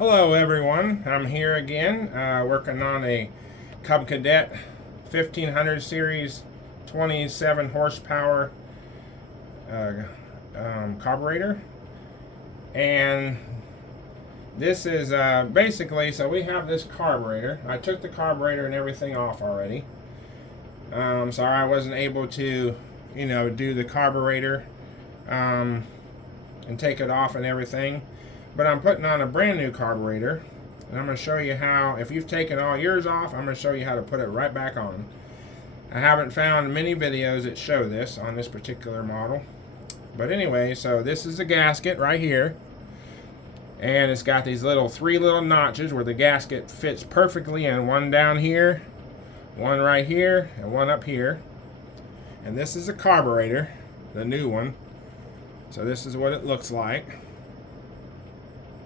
Hello everyone, I'm here again working on a Cub-Cadet 1500 series 27 horsepower carburetor, and this is basically, so we have this carburetor. I took the carburetor and everything off already. Sorry I wasn't able to do the carburetor and take it off and everything. But I'm putting on a brand new carburetor, and I'm going to show you how, if you've taken all yours off, I'm going to show you how to put it right back on. I haven't found many videos that show this on this particular model. But anyway, so this is the gasket right here. And it's got these three little notches where the gasket fits perfectly in. One down here, one right here, and one up here. And this is the carburetor, the new one. So this is what it looks like.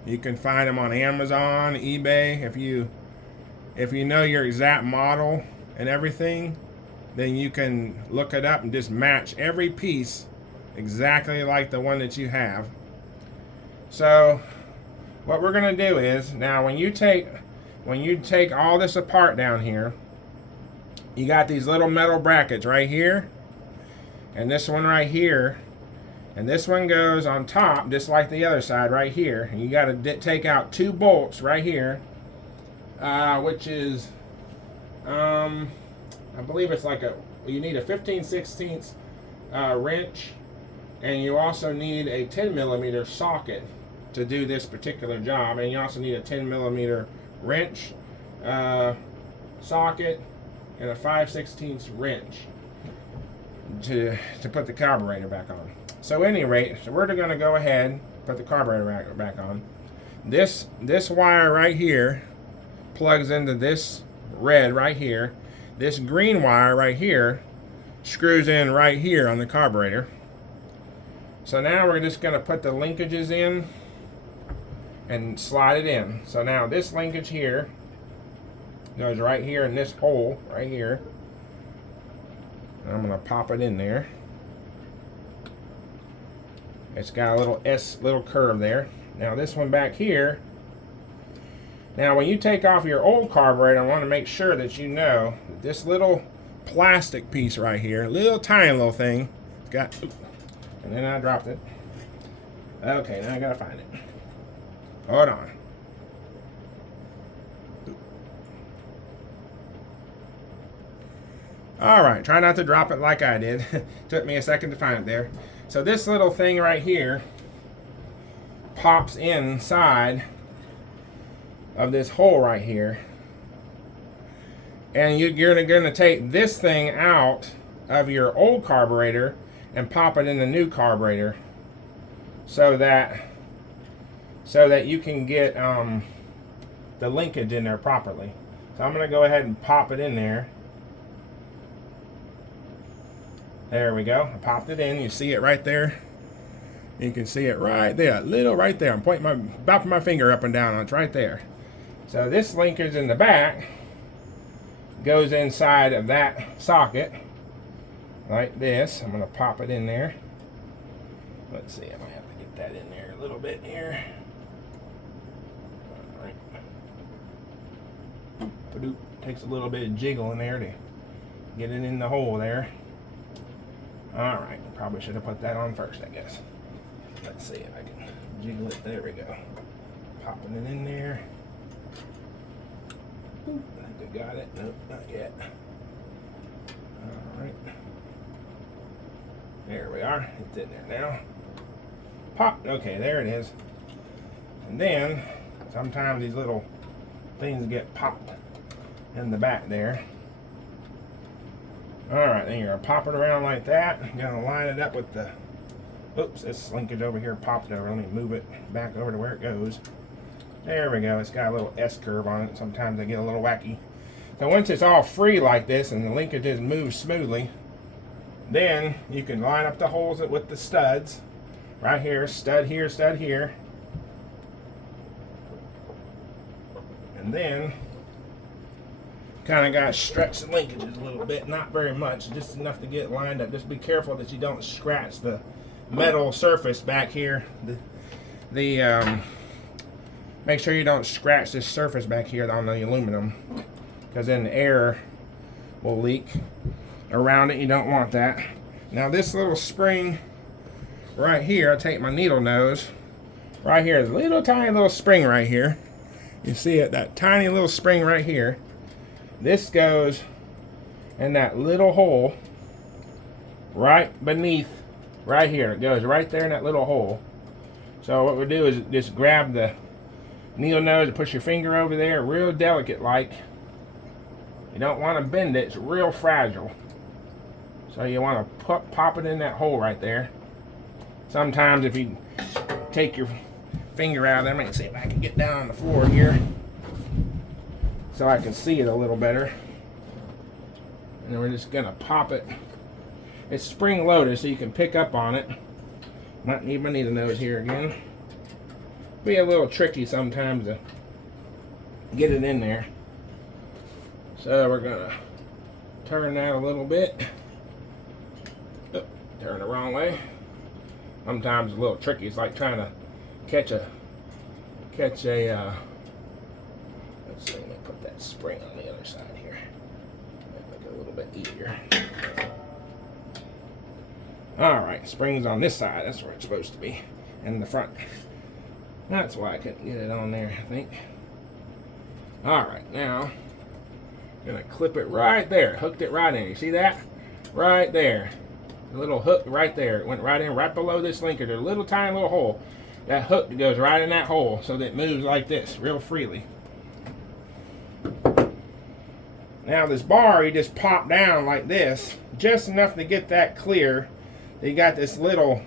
You can find them on Amazon, eBay. If you know your exact model and everything, then you can look it up and just match every piece exactly like the one that you have. So what we're going to do is, now when you take all this apart down here, you got these little metal brackets right here, and this one right here. And this one goes on top, just like the other side right here. And you got to take out two bolts right here, which is, I believe it's you need a 15/16 wrench, and you also need a 10mm socket to do this particular job. And you also need a 10mm wrench, socket, and a 5/16 wrench to put the carburetor back on. So at any rate, so we're going to go ahead and put the carburetor back on. This wire right here plugs into this red right here. This green wire right here screws in right here on the carburetor. So now we're just going to put the linkages in and slide it in. So now this linkage here goes right here in this hole right here. And I'm going to pop it in there. It's got a little curve there. Now this one back here. Now when you take off your old carburetor, I want to make sure that you know that this little plastic piece right here, tiny little thing, it's got, and then I dropped it. Okay, now I gotta find it. Hold on. Alright, try not to drop it like I did. Took me a second to find it there. So this little thing right here pops inside of this hole right here. And you're going to take this thing out of your old carburetor and pop it in the new carburetor so that you can get the linkage in there properly. So I'm going to go ahead and pop it in there. There we go. I popped it in. You see it right there. You can see it right there. Right there. I'm pointing my finger up and down. It's right there. So this linkage in the back goes inside of that socket like this. I'm going to pop it in there. Let's see. I might have to get that in there a little bit here. All right. Takes a little bit of jiggle in there to get it in the hole there. Alright, probably should have put that on first, I guess. Let's see if I can jiggle it. There we go. Popping it in there. Boop. I think I got it. Nope, not yet. Alright. There we are. It's in there now. Pop. Okay, there it is. And then, sometimes these little things get popped in the back there. Alright, then you're going to pop it around like that. You're going to line it up with the, oops, this linkage over here popped over. Let me move it back over to where it goes. There we go. It's got a little S-curve on it. Sometimes they get a little wacky. So once it's all free like this and the linkages move smoothly, then you can line up the holes with the studs. Right here, stud here, stud here. And then kind of got to stretch the linkages a little bit, not very much, just enough to get lined up. Just be careful that you don't scratch the metal surface back here. The Make sure you don't scratch this surface back here on the aluminum, because then the air will leak around it. You don't want that. Now this little spring right here, I take my needle nose right here, there's a little tiny little spring right here. You see it, that tiny little spring right here. This goes in that little hole right beneath right here. It goes right there in that little hole. So what we do is just grab the needle nose and push your finger over there, real delicate like. You don't want to bend it, it's real fragile. So you want to pop it in that hole right there. Sometimes if you take your finger out of there, let me see if I can get down on the floor here so I can see it a little better. And then we're just gonna pop it. It's spring loaded so you can pick up on it. Might need my needle nose here again. Be a little tricky sometimes to get it in there. So we're gonna turn that a little bit. Oh, turn the wrong way. Sometimes it's a little tricky. It's like trying to catch a let's see, let me put that spring on the other side here. Make it a little bit easier. Alright, spring's on this side, that's where it's supposed to be. In the front. That's why I couldn't get it on there, I think. Alright, now I'm gonna clip it right there. Hooked it right in. You see that? Right there. A little hook right there. It went right in, right below this linker. There's a little tiny little hole. That hook goes right in that hole so that it moves like this, real freely. Now this bar, you just pop down like this, just enough to get that clear. You got this little,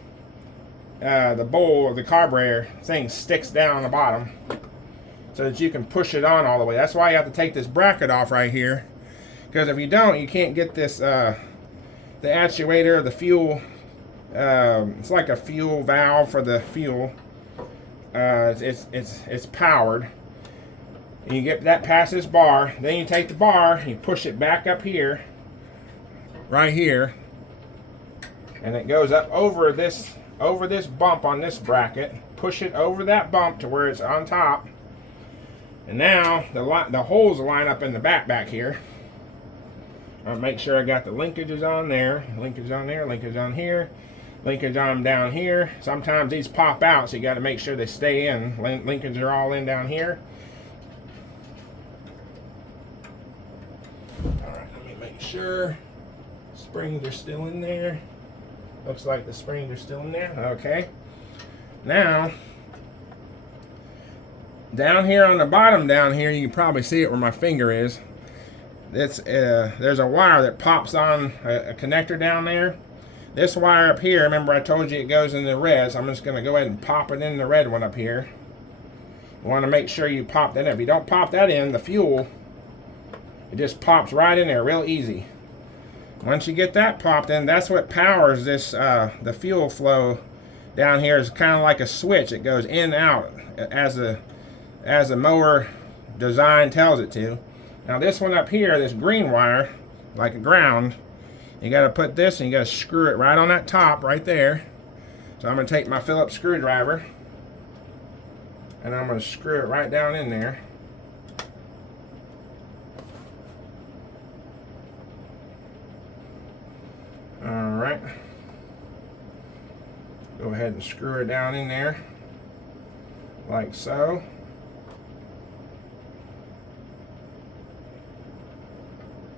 the bowl of the carburetor thing sticks down on the bottom so that you can push it on all the way. That's why you have to take this bracket off right here, because if you don't, you can't get this, the actuator, the fuel, it's like a fuel valve for the fuel. It's powered. And you get that past this bar, then you take the bar, and you push it back up here, right here, and it goes up over this bump on this bracket. Push it over that bump to where it's on top, and now the holes line up in the back here. I'll make sure I got the linkages on there, linkage on there, linkage on here, linkage on down here. Sometimes these pop out, so you got to make sure they stay in. Linkages are all in down here. Alright, let me make sure springs are still in there. Looks like the springs are still in there. Okay. Now, down here on the bottom down here, you can probably see it where my finger is. There's a wire that pops on a connector down there. This wire up here, remember I told you it goes in the red, so I'm just going to go ahead and pop it in the red one up here. You want to make sure you pop that in. If you don't pop that in, the fuel, it just pops right in there real easy. Once you get that popped in, that's what powers this, the fuel flow down here is kind of like a switch. It goes in and out as the mower design tells it to. Now this one up here, this green wire, like a ground, you got to put this and you got to screw it right on that top right there. So I'm going to take my Phillips screwdriver and I'm going to screw it right down in there. Alright. Go ahead and screw it down in there like so.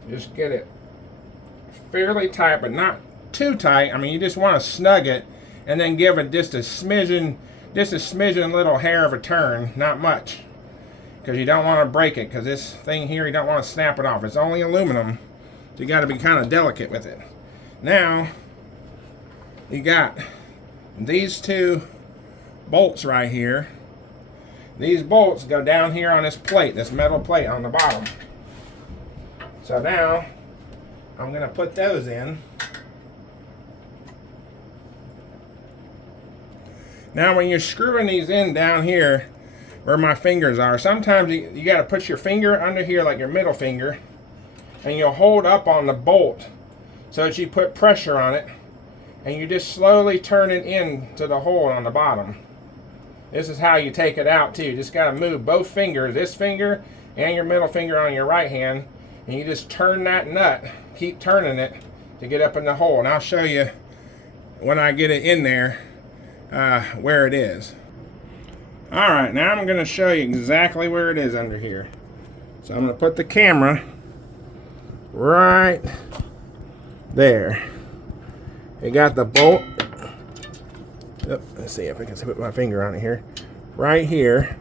Just get it fairly tight, but not too tight. I mean, you just want to snug it and then give it just a smidgen little hair of a turn, not much, because you don't want to break it, because this thing here, you don't want to snap it off. It's only aluminum, so you got to be kind of delicate with it. Now, you got these two bolts right here. These bolts go down here on this plate, this metal plate on the bottom. So now, I'm going to put those in. Now when you're screwing these in down here, where my fingers are, sometimes you got to put your finger under here, like your middle finger, and you'll hold up on the bolt so that you put pressure on it, and you just slowly turn it in to the hole on the bottom. This is how you take it out too. You just got to move both fingers, this finger and your middle finger on your right hand, and you just turn that nut. Keep turning it to get up in the hole. And I'll show you when I get it in there where it is. All right, now I'm going to show you exactly where it is under here. So I'm going to put the camera right there. You got the bolt. Oh, let's see if I can put my finger on it here. Right here,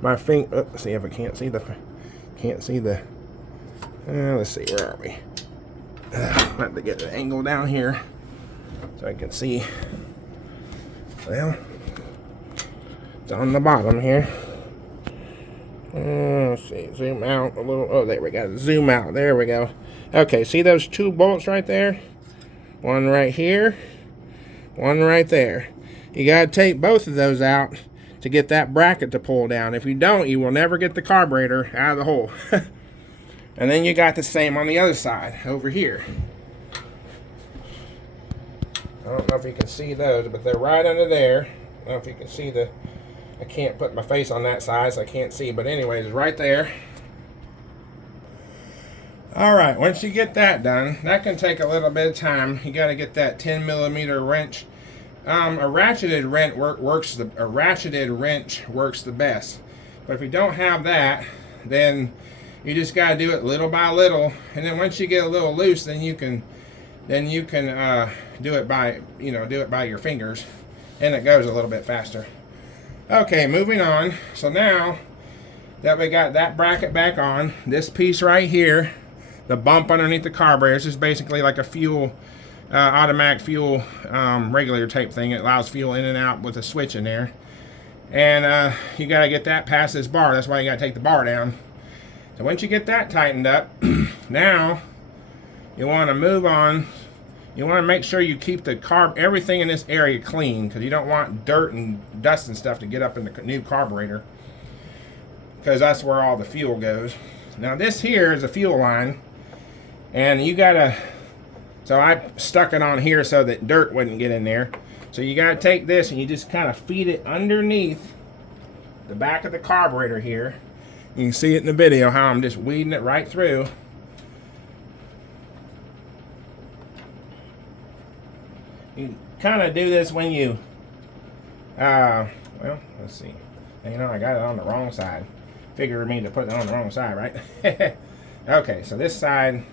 my finger. Oh, see if I can't see the. Let's see, where are we? I have to get the angle down here so I can see. Well, it's on the bottom here. Let's see, zoom out a little. Oh, there we go. Zoom out. There we go. Okay, see those two bolts right there? One right here, one right there. You got to take both of those out to get that bracket to pull down. If you don't, you will never get the carburetor out of the hole. And then you got the same on the other side over here. I don't know if you can see those, but they're right under there. I don't know if you can see the, I can't put my face on that side, so I can't see, but anyways, it's right there. All right, once you get that done, that can take a little bit of time. You got to get that 10mm wrench. A ratcheted wrench works the best. But if you don't have that, then you just got to do it little by little. And then once you get a little loose, then you can do it by your fingers, and it goes a little bit faster. Okay, moving on. So now that we got that bracket back on, this piece right here, the bump underneath the carburetor, is just basically like a fuel, automatic fuel regulator type thing. It allows fuel in and out with a switch in there. And you got to get that past this bar. That's why you got to take the bar down. So once you get that tightened up, now you want to move on. You want to make sure you keep the everything in this area clean, because you don't want dirt and dust and stuff to get up in the new carburetor, because that's where all the fuel goes. Now this here is a fuel line, and you gotta, so I stuck it on here so that dirt wouldn't get in there. So you gotta take this and you just kind of feed it underneath the back of the carburetor here. You can see it in the video how I'm just weeding it right through. You kind of do this when you, well, let's see. You know, I got it on the wrong side. Figure me to put it on the wrong side, right? Okay, so this side.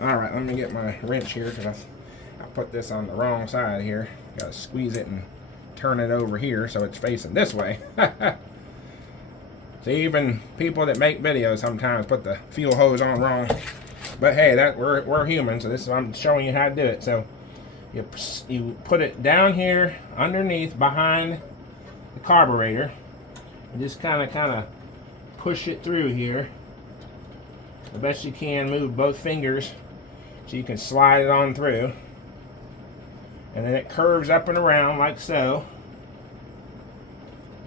All right, let me get my wrench here, because I put this on the wrong side here. Got to squeeze it and turn it over here so it's facing this way. See, even people that make videos sometimes put the fuel hose on wrong. But hey, that we're human, so this is, I'm showing you how to do it. So you put it down here underneath behind the carburetor, and just kind of push it through here the best you can. Move both fingers so you can slide it on through, and then it curves up and around like so.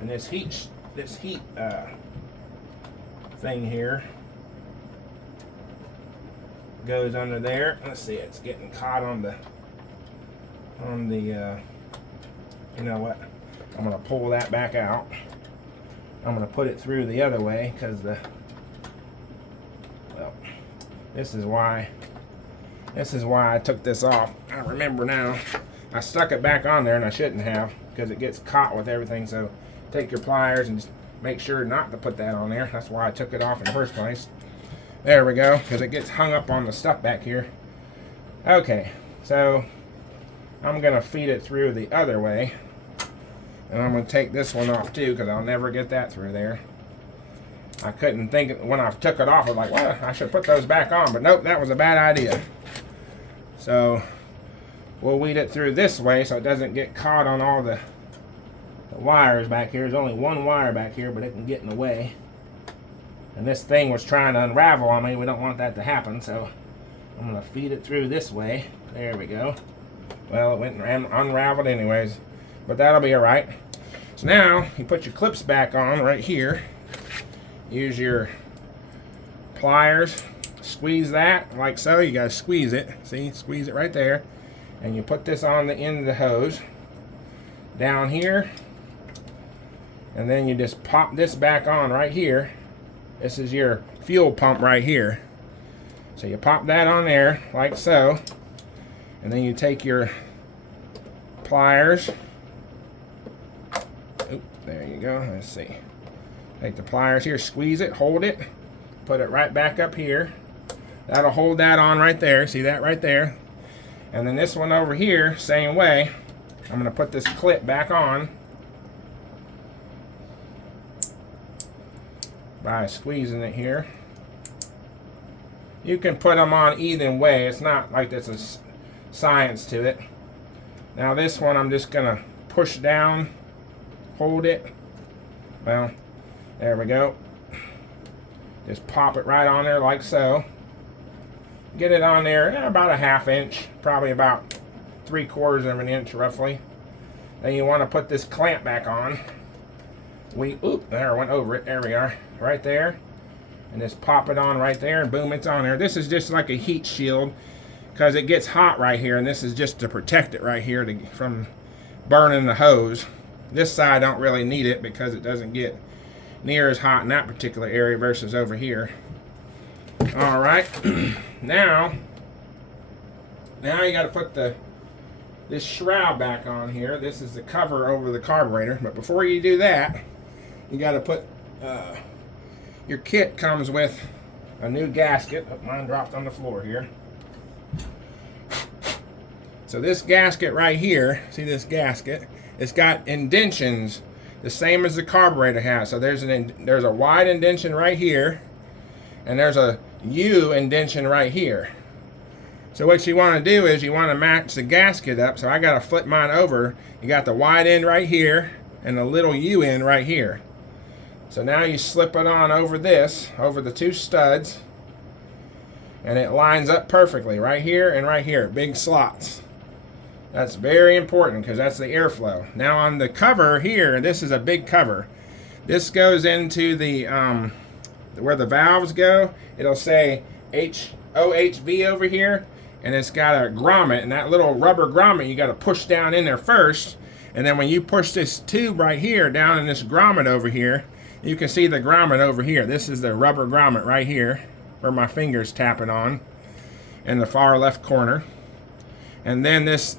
And this heat thing here goes under there. Let's see, it's getting caught on the you know what, I'm gonna pull that back out. I'm gonna put it through the other way, because well, this is why I took this off. I remember now, I stuck it back on there and I shouldn't have, because it gets caught with everything. So take your pliers and just make sure not to put that on there. That's why I took it off in the first place. There we go, because it gets hung up on the stuff back here. Okay, so I'm gonna feed it through the other way, and I'm gonna take this one off too, because I'll never get that through there. I couldn't think, when I took it off, I was like, well, I should put those back on, but nope, that was a bad idea. So we'll weed it through this way so it doesn't get caught on all the wires back here. There's only one wire back here, but it can get in the way. And this thing was trying to unravel on me. We don't want that to happen, so I'm gonna feed it through this way. There we go. Well, it went and unraveled anyways, but that'll be all right. So now you put your clips back on right here. Use your pliers, squeeze that like so. You gotta squeeze it. See, squeeze it right there, and you put this on the end of the hose down here, And then you just pop this back on right here. This is your fuel pump right here. So you pop that on there like so. And then you take your pliers. Oop, there you go. Let's see. Take the pliers here, squeeze it, hold it, put it right back up here. That'll hold that on right there. See that right there? And then this one over here, same way. I'm going to put this clip back on by squeezing it here. You can put them on either way. It's not like there's a science to it. Now this one I'm just going to push down, hold it. Well, there we go. Just pop it right on there like so. Get it on there about a 1/2 inch, probably about 3/4 of an inch roughly. Then you want to put this clamp back on. Oop, there, I went over it. There we are, right there. And just pop it on right there, and boom, it's on there. This is just like a heat shield because it gets hot right here, and this is just to protect it right here from burning the hose. This side don't really need it because it doesn't get near as hot in that particular area versus over here. All right, now you got to put this shroud back on here. This is the cover over the carburetor. But before you do that, you got to put your kit comes with a new gasket. Oh, mine dropped on the floor here. So this gasket right here, see this gasket? It's got indentions the same as the carburetor has. So there's a wide indention right here, and there's a U indention right here. So what you want to do is you want to match the gasket up. So I got to flip mine over. You got the wide end right here and the little U end right here. So now you slip it on over the 2 studs, and it lines up perfectly right here and right here, big slots. That's very important because that's the airflow. Now on the cover here, this is a big cover. This goes into the where the valves go. It'll say OHV over here, and it's got a grommet, and that little rubber grommet you got to push down in there first. And then when you push this tube right here down in this grommet over here, you can see the grommet over here. This is the rubber grommet right here where my finger's tapping on in the far left corner. And then this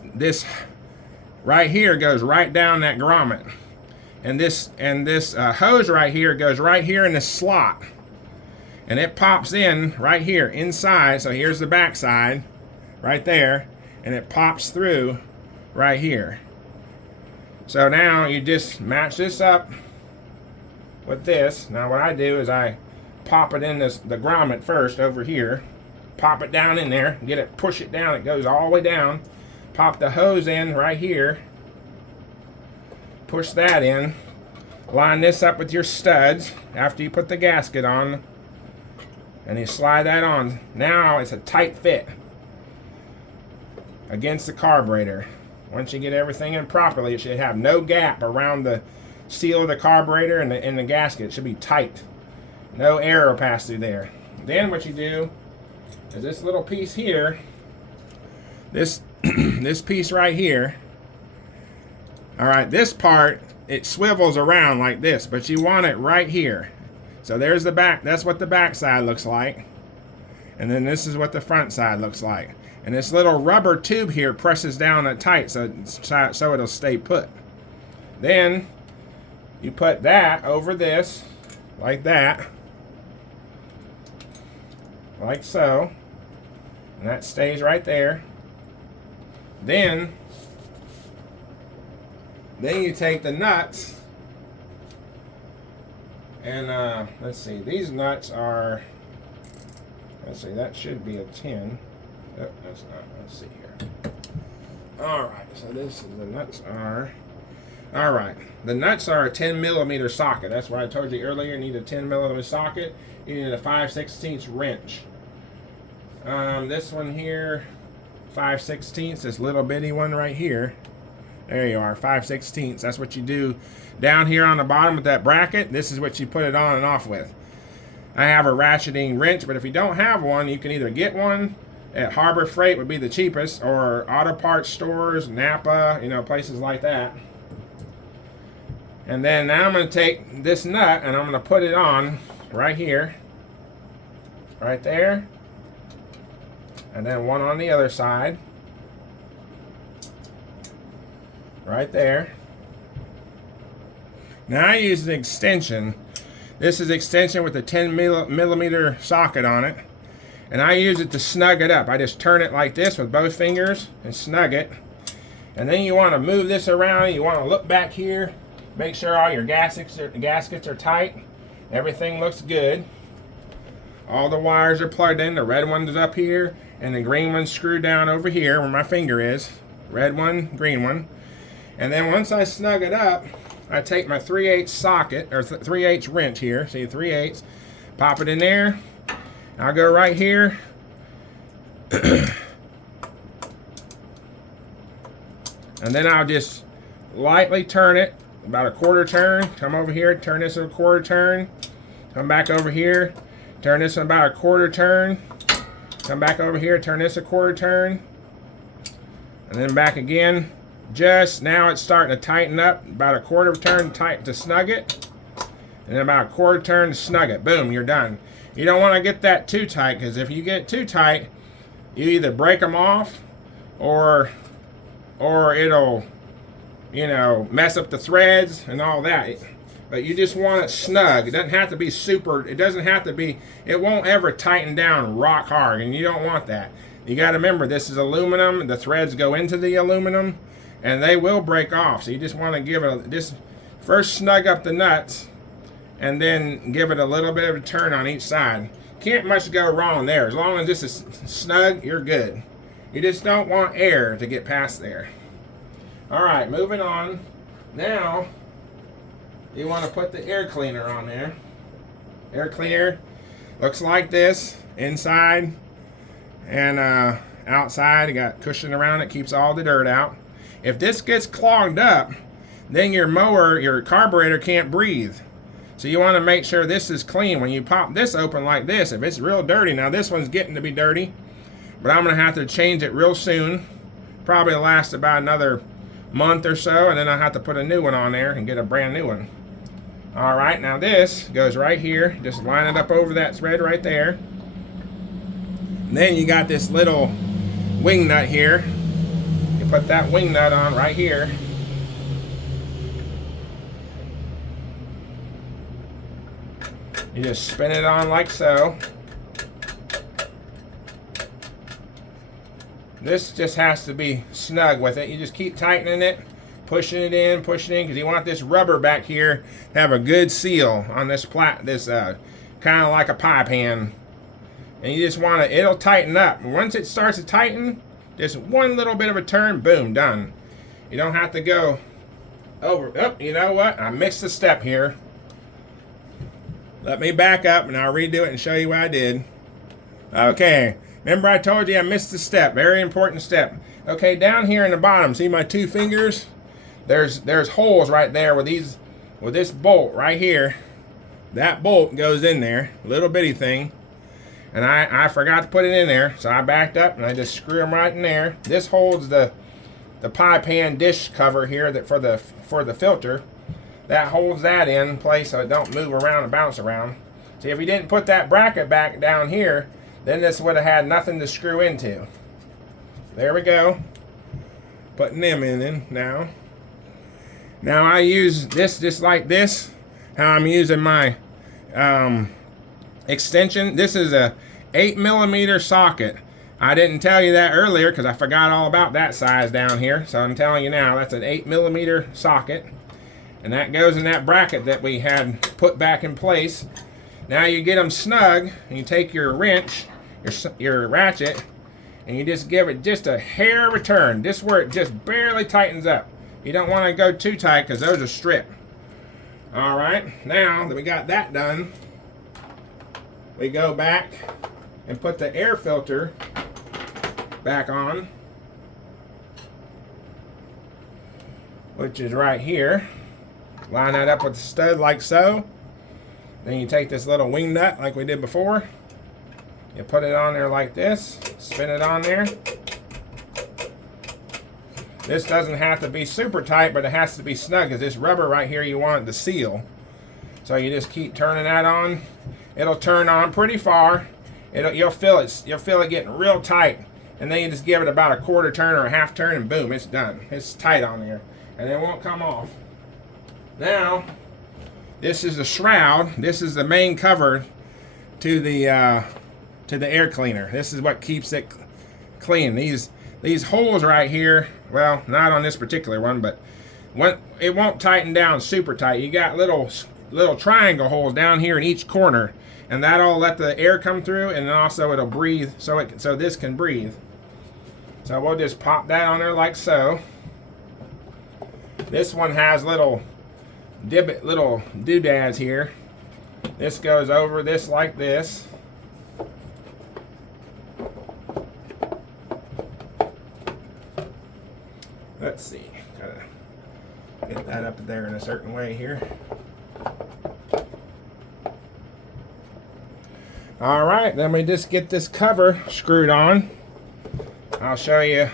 right here goes right down that grommet. And this hose right here goes right here in this slot. And it pops in right here inside. So here's the back side right there. And it pops through right here. So now you just match this up with this. Now what I do is I pop it in the grommet first over here. Pop it down in there. Get it, push it down. It goes all the way down. Pop the hose in right here. Push that in. Line this up with your studs after you put the gasket on. And you slide that on. Now it's a tight fit against the carburetor. Once you get everything in properly, it should have no gap around the seal of the carburetor and the gasket. It should be tight. No air will pass through there. Then what you do is this little piece here, this piece right here. All right, this part, it swivels around like this, but you want it right here. So there's the back. That's what the back side looks like. And then this is what the front side looks like. And this little rubber tube here presses down it tight so it'll stay put. Then you put that over this, like that, like so. And that stays right there. Then you take the nuts and let's see, these nuts are, let's see, that should be a 10. Nope, that's not. Let's see here. Alright, so the nuts are, alright, the nuts are a 10 millimeter socket. That's why I told you earlier you need a 10 millimeter socket. You need a 5/16 wrench. This one here, 5/16, this little bitty one right here. There you are, 5/16. That's what you do down here on the bottom of that bracket. This is what you put it on and off with. I have a ratcheting wrench, but if you don't have one, you can either get one at Harbor Freight, would be the cheapest, or auto parts stores, Napa, places like that. And then now I'm going to take this nut and I'm going to put it on right here, right there, and then one on the other side, right there. Now I use the extension. This is extension with a 10 millimeter socket on it, and I use it to snug it up. I just turn it like this with both fingers and snug it. And then you want to move this around. You want to look back here, make sure all your gaskets are tight. Everything looks good. All the wires are plugged in. The red one's up here, and the green one's screwed down over here where my finger is. Red one, green one. And then once I snug it up, I take my 3/8 socket, or 3/8 wrench here. See, 3/8. Pop it in there. I'll go right here. And then I'll just lightly turn it about a quarter turn. Come over here, turn this a quarter turn. Come back over here, turn this about a quarter turn. Come back over here, turn this a quarter turn. And then back again. Just now it's starting to tighten up. About a quarter turn tight to snug it. And then about a quarter turn to snug it. Boom, you're done. You don't want to get that too tight, because if you get too tight, you either break them off or it'll, you know, mess up the threads and all that. But you just want it snug. It doesn't have to be super, it doesn't have to be, it won't ever tighten down rock hard, and you don't want that. You got to remember, this is aluminum. The threads go into the aluminum and they will break off. So you just want to give it just first snug up the nuts and then give it a little bit of a turn on each side. Can't much go wrong there. As long as this is snug, you're good. You just don't want air to get past there. All right, moving on. Now, you want to put the air cleaner on there. Air cleaner looks like this, inside and outside. You got cushion around it, keeps all the dirt out. If this gets clogged up, then your mower, your carburetor can't breathe. So you want to make sure this is clean. When you pop this open like this, if it's real dirty, now this one's getting to be dirty, but I'm going to have to change it real soon. Probably last about another month or so, and then I'll have to put a new one on there and get a brand new one. All right, now this goes right here. Just line it up over that thread right there. And then you got this little wing nut here. You put that wing nut on right here. You just spin it on like so. This just has to be snug with it. You just keep tightening it, pushing it in, because you want this rubber back here to have a good seal on this kind of like a pie pan. And you just want to, it'll tighten up. And once it starts to tighten, just one little bit of a turn, boom, done. You don't have to go over. Oh, you know what? I missed a step here. Let me back up and I'll redo it and show you what I did. Okay. Remember I told you I missed a step. Very important step. Okay, down here in the bottom, see my two fingers? There's holes right there with this bolt right here. That bolt goes in there, little bitty thing. And I forgot to put it in there, so I backed up and I just screw them right in there. This holds the pie pan dish cover here that for the filter. That holds that in place so it don't move around and bounce around. See, if you didn't put that bracket back down here, then this would have had nothing to screw into. There we go. Putting them in now. Now I use this just like this. How I'm using my extension. This is a 8 millimeter socket. I didn't tell you that earlier because I forgot all about that size down here. So I'm telling you now, that's an 8 millimeter socket. And that goes in that bracket that we had put back in place. Now you get them snug, and you take your wrench, your ratchet, and you just give it just a hair of a turn, just where it just barely tightens up. You don't want to go too tight because those are strip. All right, now that we got that done, we go back and put the air filter back on, which is right here. Line that up with the stud like so. Then you take this little wing nut like we did before. You put it on there like this. Spin it on there. This doesn't have to be super tight, but it has to be snug, because this rubber right here, you want it to seal. So you just keep turning that on. It'll turn on pretty far. You'll feel it getting real tight. And then you just give it about a quarter turn or a half turn, and boom, it's done. It's tight on there, and it won't come off. Now, this is the shroud. This is the main cover to the air cleaner. This is what keeps it clean. These holes right here, well, not on this particular one, but it won't tighten down super tight. You got little triangle holes down here in each corner, and that'll let the air come through, and also it'll breathe, so this can breathe. So we'll just pop that on there like so. This one has little doodads here. This goes over this like this. Let's see, gotta get that up there in a certain way here. All right, then we just get this cover screwed on. I'll show you.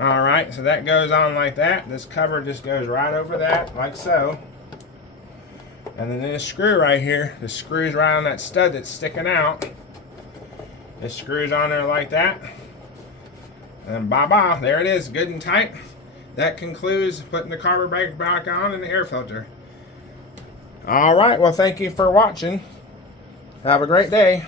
All right, so that goes on like that. This cover just goes right over that, like so. And then this screw right here, the screws right on that stud that's sticking out. It screws on there like that. And bye-bye, there it is, good and tight. That concludes putting the carburetor back on and the air filter. All right, well, thank you for watching. Have a great day.